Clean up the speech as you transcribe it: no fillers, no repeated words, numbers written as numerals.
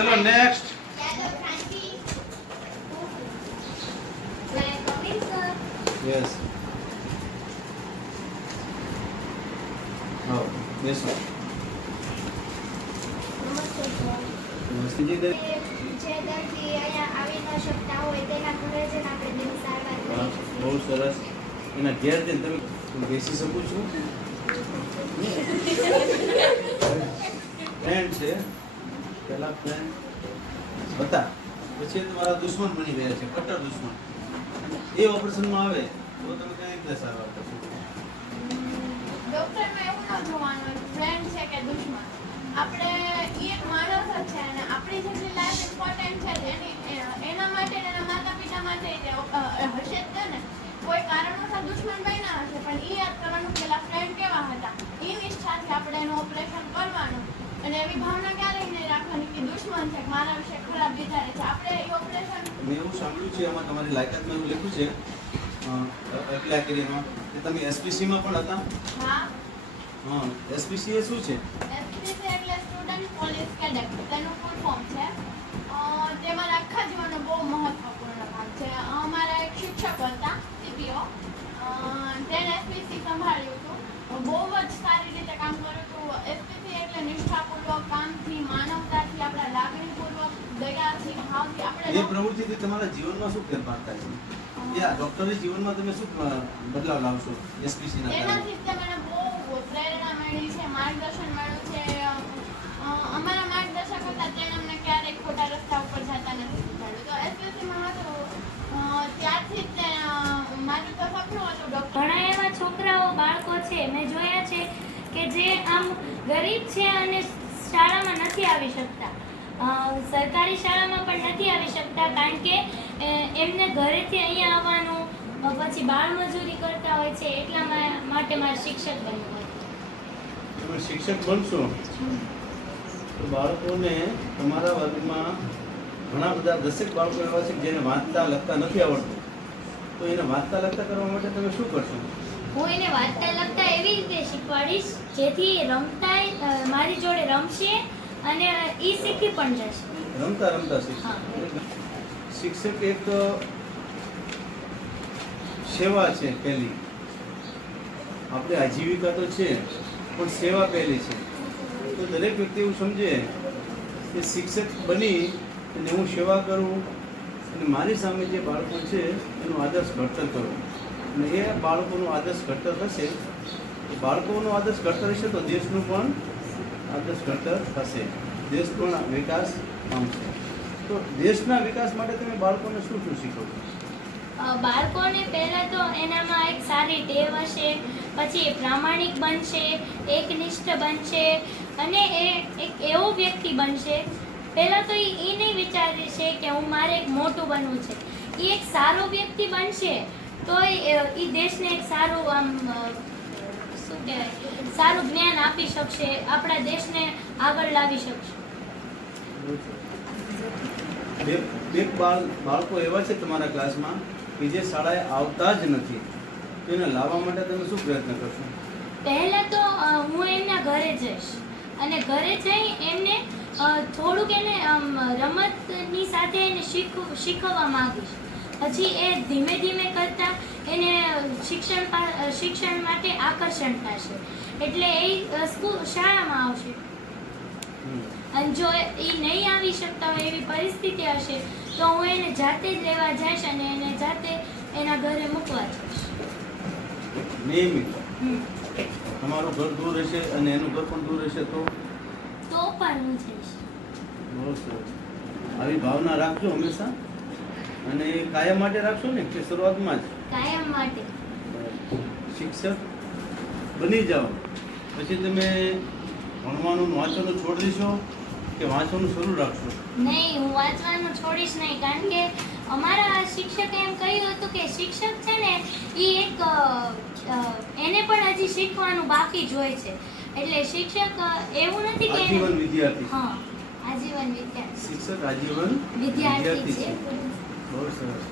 ચલો next. Yes. હા બેસો. નમસ્તે જી. જે દર્દી અહીંયા આવી ન શકતા હોય તેના ઘરે જઈને આપણે તેની સારવાર હા, કરીએ બહુ સરસ. એના ઘેર જઈને તમે બેસી શકો છો. ફ્રેન્ડ છે, પેલા ફ્રેન્ડ હતા, પછી તમારા દુશ્મન બની ગયા છે, કટ્ટર દુશ્મન. એ ઓપરેશનમાં આવે તો તમે કઈ રીતે સારવાર કરશો? ડોક્ટરમાં એવું ન જોવાનું ફ્રેન્ડ છે કે દુશ્મન. આપણે ઈ એક માણસ જ છે અને આપણી જેટલી લાઈફ ઇમ્પોર્ટન્ટ છે એના માટે એના માતા પિતા માટે હશે જ તે ને. કોઈ કારણોસર દુશ્મન બન્યા હશે પણ ઈ યાદ કરવાનું પેલા ફ્રેન્ડ કેવા હતા. ઈ નિષ્ઠાથી આપણે એનું ઓપરેશન કરવાનું અને એવી ભાવના ક્યારેય નહીં રાખવાની કે દુશ્મન છે મારા વિશે ખરાબ વિચારે છે. આપણે એ ઓપરેશન મેં એવું સાંભળ્યું છે, આમાં તમારી લાયકાતમાં એવું લખ્યું છે એપ્લાય કરીમાં કે તમે એસપીસીમાં પણ હતા. હા. હા, એસપીસી એ શું છે? એસપીસી એટલે સ્ટુડન્ટ પોલીસ કેડેટ, તેનું ફૂલ ફોર્મ છે. તે મારા આખા જીવનનો બહુ મહત્વપૂર્ણ ભાગ છે. અમારા એક શિક્ષક હતા સીપીઓ, તેને એસપીસી સંભાળ્યું હતું. બહુ જ સારી રીતે કામ કર્યું હતું. એસપીસી એટલે નિષ્ઠાપૂર્વક કામથી, માનવતાથી, આપણા લાગણીપૂર્વક, દયાથી, ભાવથી એ આપણે પ્રવૃત્તિથી તમારા જીવનમાં શું ફેરફાર થાય છે? યા ડોક્ટરી જીવનમાં તમે શું બદલાવ લાવશો એસપીસીના કારણે? તેનાથી જ મને બહુ પ્રેરણા મળી છે, માર્ગદર્શન મળ્યું છે. અમારા માર્ગદર્શક હતા તેણે અમને ક્યારેય ખોટા રસ્તા ઉપર જતા નથી શીખવાડ્યું. તો એસપીસીમાં હતું ત્યારથી જ મારું તો સપનું હતું ડૉક્ટર. ઘણા એવા છોકરાઓ બાળકો છે મેં જોયા છે કે જે આમ ગરીબ છે અને શાળામાં નથી આવી શકતા. સરકારી શાળામાં પણ નથી આવી શકતા કારણ કે એમને ઘરેથી અહીંયા આવવાનું, પછી બાળમજૂરી કરતા હોય છે. એટલા માટે મારે શિક્ષક બનવું હતું. તમે શિક્ષક બનશો તો બાળકોને તમારા વર્ગમાં ઘણા બધા 10 બાળકો એવા છે જેને વાંચતા લખતા નથી આવડતું, તો એને વાંચતા લખતા કરવા માટે તમે શું કરશો? હું એને વાંચતા લખતા એવી રીતે શીખવાડીશ જેથી રમતા મારી જોડે રમશે અને એ શીખી પણ જશે. રમતા રમતા શીખશે. હા. શિક્ષક એક સેવા છે પહેલી. આપણે આજીવિકા તો છે પણ સેવા પહેલી છે. તો દરેક વ્યક્તિ એવું સમજે કે શિક્ષક બની અને હું સેવા કરું અને મારી સામે જે બાળકો છે એનું આદર્શ ઘડતર કરું, અને એ બાળકોનું આદર્શ ઘડતર થશે તો બાળકોનું આદર્શ ઘડતર હશે તો દેશનું પણ આદર્શ ઘડતર થશે, દેશ પણ વિકાસ પામશે. તો દેશના વિકાસ માટે તમે બાળકોને શું શું શીખવો છો? બાળકોને પહેલાં તો એનામાં એક સારી ટેવ હશે, પછી એ પ્રામાણિક બનશે, એકનિષ્ઠ બનશે અને એ એક એવો વ્યક્તિ બનશે. પહેલાં તો એ નહીં વિચારશે કે હું મારે એક મોટું બનવું છે. એ એક સારો વ્યક્તિ બનશે તો એ દેશને એક સારું આમ શું કહેવાય સારું જ્ઞાન આપી શકશે, આપણા દેશને આગળ લાવી શકશે. બે બાળકો એવા છે તમારા ક્લાસમાં કે જે શાળાએ આવતા જ નથી, તો એને લાવવા માટે તમે શું પ્રયત્ન કરશો? પહેલાં તો હું એમના ઘરે જઈશ અને ઘરે જઈ એમને થોડુંક એને રમતની સાથે એને શીખવવા માંગીશ. પછી એ ધીમે ધીમે કરતાં એને શિક્ષણ માટે આકર્ષણ થશે, એટલે એ શાળામાં આવશે. અને જો એ નહીં આવી શકતા હોય એવી પરિસ્થિતિ હશે તો હું એને જાતે જ લેવા જઈશ અને એને જાતે એના ઘરે મૂકવા જઈશ. નિયમિત તમારું ઘર દૂર રહેશે અને એનું ઘર પણ દૂર રહેશે તો પણ હું જઈશ. બહુ સરસ. આવી ભાવના રાખજો હંમેશા, અને એ કાયમ માટે રાખશો ને કે શરૂઆતમાં જ? કાયમ માટે. શિક્ષક બની જાઓ પછી તમે ભણવાનું વાંચવાનું છોડી દેશો કે વાંચવાનું શરૂ રાખશો? નહીં, હું વાંચવાનું છોડીશ નહીં, કારણ કે અમારા શિક્ષકે એમ કહ્યું હતું કે શિક્ષક છે ને એ એક એને પણ હજી શીખવાનું બાકી જ હોય છે. એટલે શિક્ષક એવું નથી કે આજીવન વિદ્યાર્થી. હા, આજીવન વિદ્યાર્થી. શિક્ષક આજીવન વિદ્યાર્થી છે. બહુ સરસ.